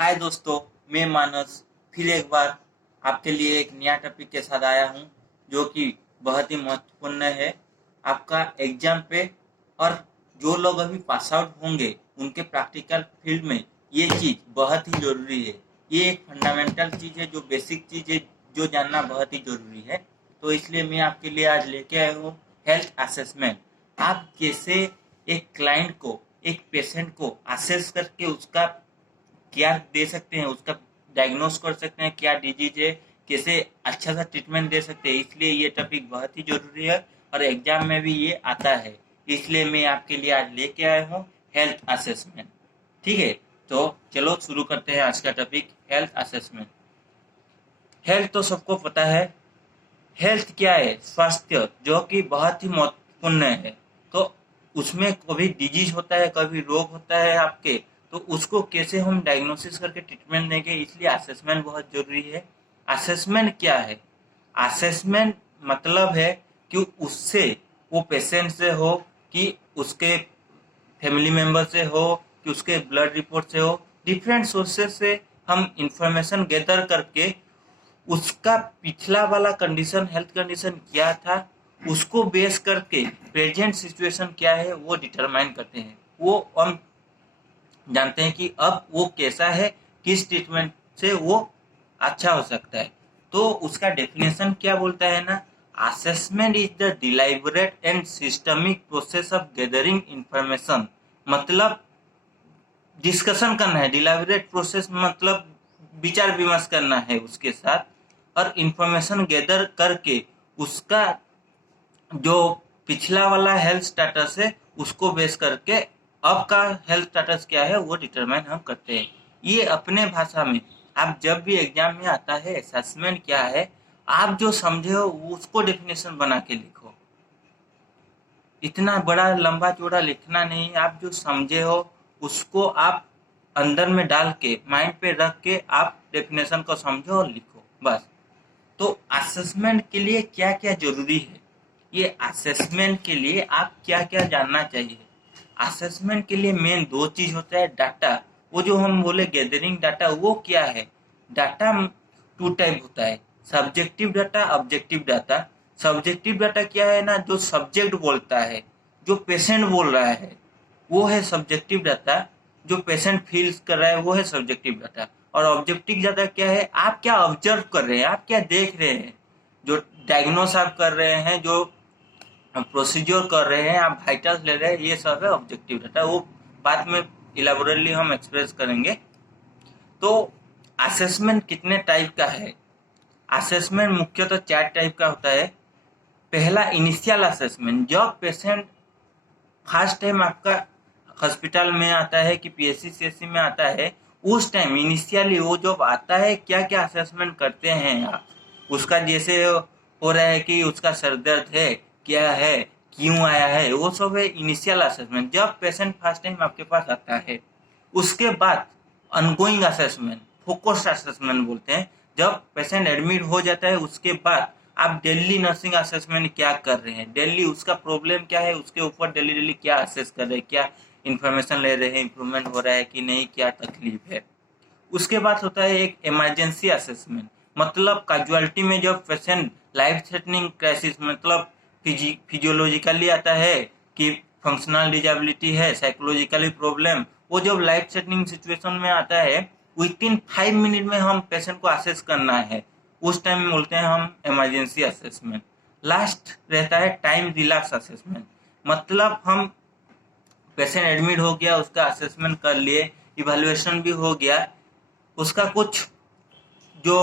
हाय दोस्तों, मैं मानस फिर एक बार आपके लिए एक नया टॉपिक के साथ आया हूँ जो कि बहुत ही महत्वपूर्ण है आपका एग्जाम पे। और जो लोग अभी पास आउट होंगे उनके प्रैक्टिकल फील्ड में ये चीज़ बहुत ही ज़रूरी है। ये एक फंडामेंटल चीज़ है, जो बेसिक चीज़ है, जो जानना बहुत ही ज़रूरी है। तो इसलिए मैं आपके लिए आज लेके आया हूँ हेल्थ असेसमेंट। आप कैसे एक क्लाइंट को, एक पेशेंट को असेस करके उसका क्या दे सकते हैं, उसका डायग्नोस कर सकते हैं क्या डिजीज है, कैसे अच्छा सा ट्रीटमेंट दे सकते हैं। इसलिए ये टॉपिक बहुत ही जरूरी है और एग्जाम में भी ये आता है। इसलिए मैं आपके लिए आज लेके आया हूँ हेल्थ असेसमेंट। ठीक है, तो चलो शुरू करते हैं आज का टॉपिक हेल्थ असेसमेंट। हेल्थ तो सबको पता है। हेल्थ क्या है? स्वास्थ्य, जो कि बहुत ही महत्वपूर्ण है। तो उसमें कभी डिजीज होता है, कभी रोग होता है आपके, तो उसको कैसे हम डायग्नोसिस करके ट्रीटमेंट देंगे, इसलिए असेसमेंट बहुत जरूरी है। असेसमेंट क्या है? असेसमेंट मतलब है कि उससे, वो पेशेंट से हो कि उसके फैमिली मेंबर से हो कि उसके ब्लड रिपोर्ट से हो, डिफरेंट सोर्सेस से हम इंफॉर्मेशन गैदर करके उसका पिछला वाला कंडीशन, हेल्थ कंडीशन क्या था, उसको बेस करके प्रेजेंट सिचुएशन क्या है वो डिटरमाइन करते हैं। वो हम जानते हैं कि अब वो कैसा है, किस ट्रीटमेंट से वो अच्छा हो सकता है। तो उसका डेफिनेशन क्या बोलता है ना, assessment is the deliberate and systemic process of gathering information. मतलब डिस्कशन करना है, डिलाइबरेट प्रोसेस मतलब विचार विमर्श करना है उसके साथ, और इंफॉर्मेशन गैदर करके उसका जो पिछला वाला हेल्थ स्टेटस है उसको बेस करके अब का हेल्थ स्टेटस क्या है वो डिटरमाइन हम करते हैं। ये अपने भाषा में आप जब भी एग्जाम में आता है असेसमेंट क्या है, आप जो समझे हो उसको डेफिनेशन बना के लिखो। इतना बड़ा लंबा चौड़ा लिखना नहीं, आप जो समझे हो उसको आप अंदर में डाल के, माइंड पे रख के आप डेफिनेशन को समझो और लिखो, बस। तो असेसमेंट के लिए क्या क्या जरूरी है, ये असेसमेंट के लिए आप क्या क्या जानना चाहिए। असेसमेंट के लिए मेन दो चीज होता है, डाटा। वो जो हम बोले गैदरिंग डाटा, वो क्या है? डाटा टू टाइप होता है, subjective data, objective data. Subjective data क्या है ना, जो सब्जेक्ट बोलता है, जो पेशेंट बोल रहा है, वो है सब्जेक्टिव डाटा। जो पेशेंट फील कर रहा है वो है सब्जेक्टिव डाटा। और ऑब्जेक्टिव डाटा क्या है, आप क्या ऑब्जर्व कर रहे हैं, आप क्या देख रहे हैं, जो डायग्नोस आप कर रहे हैं, जो प्रोसीजर कर रहे हैं, आप वाइटल्स ले रहे हैं, ये सब है ऑब्जेक्टिव डाटा। वो बाद में इलेबोरेटली हम एक्सप्रेस करेंगे। तो असेसमेंट कितने टाइप का है? असेसमेंट मुख्यतः चार टाइप का होता है। पहला इनिशियल असेसमेंट, जब पेशेंट फर्स्ट टाइम आपका हॉस्पिटल में आता है कि पीएससी सीएससी में आता है, उस टाइम इनिशियली वो जब आता है क्या क्या असेसमेंट करते हैं आप उसका। जैसे हो रहा है कि उसका सर दर्द है, क्या है, क्यों आया है, वो सब है इनिशियल असेसमेंट, जब पेशेंट फर्स्ट टाइम आपके पास आता है। उसके बाद अनगोइंग असेसमेंट, फोकस्ड असेसमेंट बोलते हैं, जब पेशेंट एडमिट हो जाता है उसके बाद आप डेली नर्सिंग असेसमेंट क्या कर रहे हैं, डेली उसका प्रॉब्लम क्या है, उसके ऊपर डेली डेली क्या असेस कर रहे हैं, क्या इंफॉर्मेशन ले रहे हैं, इंप्रूवमेंट हो रहा है कि नहीं, क्या तकलीफ है। उसके बाद होता है एक इमरजेंसी असेसमेंट, मतलब कैजुअलिटी में जब पेशेंट लाइफ थ्रेटनिंग क्राइसिस, मतलब फिजियोलॉजिकली आता है कि फंक्शनल डिजेबिलिटी है, साइकोलॉजिकली प्रॉब्लम, वो जब लाइफ थ्रेटनिंग सिचुएशन में आता है, विद इन 5 मिनट में हम पेशेंट को असेस करना है, उस टाइम में बोलते हैं हम इमरजेंसी असेसमेंट। लास्ट रहता है टाइम रिलैक्स असेसमेंट, मतलब हम पेशेंट एडमिट हो गया, उसका असेसमेंट कर लिए, इवैल्यूएशन भी हो गया, उसका कुछ जो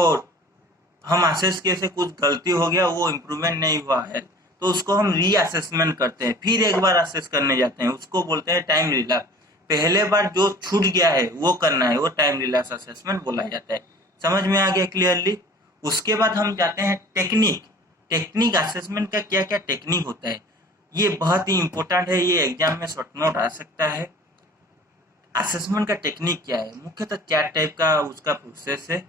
हम असेस किए से कुछ गलती हो गया, वो इम्प्रूवमेंट नहीं हुआ है, तो उसको हम री असेसमेंट करते हैं, फिर एक बार असेस करने जाते हैं, उसको बोलते हैं टाइम रिलैप्स। पहले बार जो छूट गया है वो करना है, वो टाइम रिलैप्स असेसमेंट बोला जाता है। समझ में आ गया क्लियरली? उसके बाद हम जाते हैं टेक्निक। टेक्निक असेसमेंट का क्या क्या टेक्निक होता है, ये बहुत ही इंपॉर्टेंट है, ये एग्जाम में शॉर्ट नोट आ सकता है। असेसमेंट का टेक्निक क्या है? मुख्यतः चार टाइप का उसका प्रोसेस है,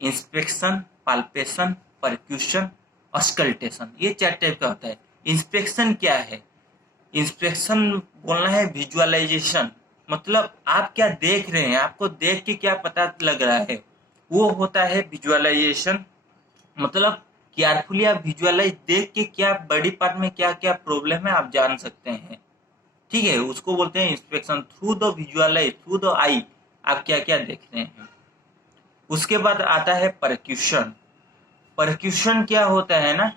इंस्पेक्शन, पाल्पेशन, परक्यूशन, ऑस्कल्टेशन, ये चार टाइप का होता है। इंस्पेक्शन क्या है? इंस्पेक्शन बोलना है विजुअलाइजेशन, मतलब आप क्या देख रहे हैं, आपको देख के क्या पता लग रहा है, वो होता है विजुअलाइजेशन। मतलब केयरफुली आप विजुअलाइज देख के क्या बॉडी पार्ट में क्या क्या प्रॉब्लम है आप जान सकते हैं। ठीक है, उसको बोलते हैं inspection through the visualize, through the eye, आप क्या क्या देख रहे हैं। उसके बाद आता है परक्यूशन। परक्यूशन क्या होता है ना,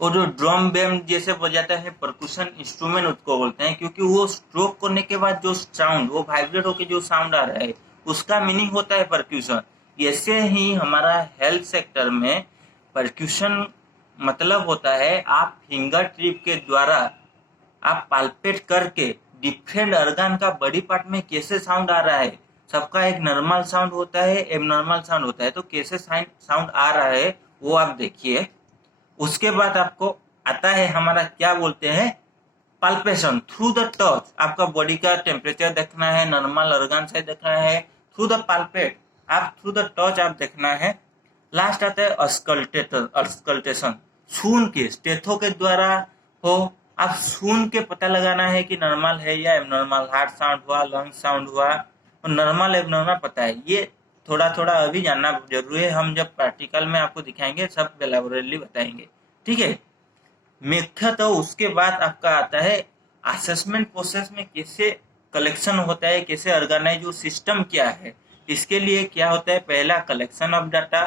और जो ड्रम बेम जैसे बजाता है परक्यूशन इंस्ट्रूमेंट उसको बोलते हैं, क्योंकि वो स्ट्रोक करने के बाद जो साउंड, वो वाइब्रेट होकर जो साउंड आ रहा है उसका मीनिंग होता है परक्यूशन। ऐसे ही हमारा हेल्थ सेक्टर में परक्यूशन मतलब होता है आप फिंगर टिप के द्वारा आप पाल्पेट करके डिफरेंट ऑर्गन का बॉडी पार्ट में कैसे साउंड आ रहा है। सबका एक नॉर्मल साउंड होता है, एबनॉर्मल साउंड होता है, तो कैसे साउंड आ रहा है वो आप देखिए। उसके बाद आपको आता है हमारा क्या बोलते हैं पाल्पेशन थ्रू द टच। आपका बॉडी का टेम्परेचर देखना है, नॉर्मल ऑर्गन से देखना है, थ्रू द पाल्पेट आप थ्रू द टच आप देखना है। लास्ट आता है अस्कल्टेशन, सून के स्टेथो के द्वारा हो, आप सून के पता लगाना है कि नॉर्मल है या एबनॉर्मल, हार्ट साउंड हुआ, लंग साउंड हुआ, और नॉर्मल एबनॉर्मल पता है। ये थोड़ा थोड़ा अभी जानना जरूरी है, हम जब प्रैक्टिकल में आपको दिखाएंगे सब एलैबोरेटली बताएंगे। ठीक है, मुख्य तो उसके बाद आपका आता है असेसमेंट प्रोसेस में कैसे कलेक्शन होता है, कैसे ऑर्गेनाइज, वो सिस्टम क्या है। इसके लिए क्या होता है, पहला कलेक्शन ऑफ डाटा,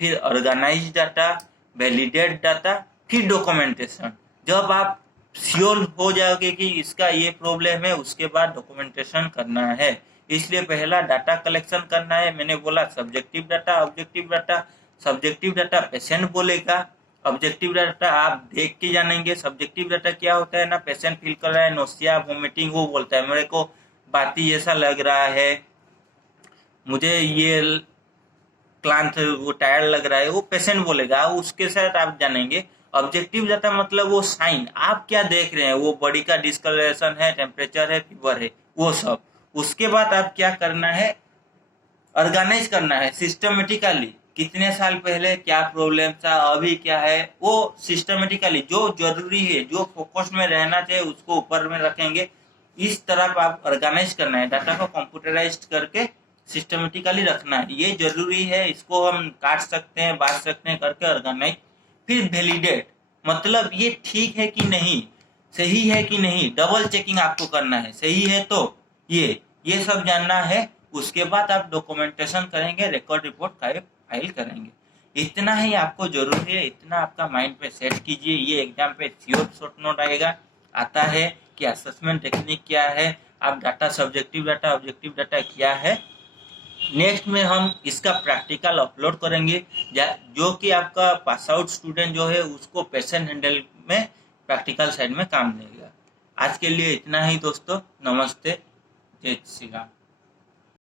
फिर ऑर्गेनाइज डाटा, वैलिडेट डाटा, फिर डॉक्यूमेंटेशन। जब आप श्योर हो जाओगे कि इसका ये प्रॉब्लम है, उसके बाद डॉक्यूमेंटेशन करना है। इसलिए पहला डाटा कलेक्शन करना है। मैंने बोला subjective data, objective data. Subjective data patient बोलेगा, ऑब्जेक्टिव डाटा आप देख के जानेंगे। सब्जेक्टिव डाटा क्या होता है ना, पेशेंट फील कर रहा है नोसिया वोमिटिंग, वो बोलता है मेरे को बाती जैसा लग रहा है, मुझे ये क्लांत वो टायर्ड लग रहा है, वो पेशेंट बोलेगा, उसके साथ आप जानेंगे। ऑब्जेक्टिव डाटा मतलब वो साइन, आप क्या देख रहे हैं, वो बॉडी का डिस्कलरेशन है, टेम्परेचर है, फीवर है, वो सब। उसके बाद आप क्या करना है, ऑर्गेनाइज करना है सिस्टमेटिकली, कितने साल पहले क्या प्रॉब्लम था, अभी क्या है, वो सिस्टमेटिकली जो जरूरी है, जो फोकस में रहना चाहिए उसको ऊपर में रखेंगे। इस तरह आप ऑर्गेनाइज करना है, डाटा को कंप्यूटराइज्ड करके सिस्टमेटिकली रखना है, ये जरूरी है। इसको हम काट सकते हैं, बांट सकते हैं करके ऑर्गेनाइज। फिर वैलिडेट मतलब ये ठीक है कि नहीं, सही है कि नहीं, डबल चेकिंग आपको करना है, सही है तो ये सब जानना है। उसके बाद आप डॉक्यूमेंटेशन करेंगे, रिकॉर्ड रिपोर्ट फाइल करेंगे। इतना ही आपको जरूरी है, इतना आपका माइंड पे सेट कीजिए। ये एग्जाम पे श्योर शॉर्ट नोट आएगा, आता है कि असेसमेंट टेक्निक क्या है, आप data subjective data objective data क्या है। नेक्स्ट में हम इसका प्रैक्टिकल अपलोड करेंगे, जो कि आपका पास आउट स्टूडेंट जो है उसको पेशेंट हैंडल में प्रैक्टिकल साइड में काम देगा। आज के लिए इतना ही दोस्तों, नमस्ते, जय श्री राम।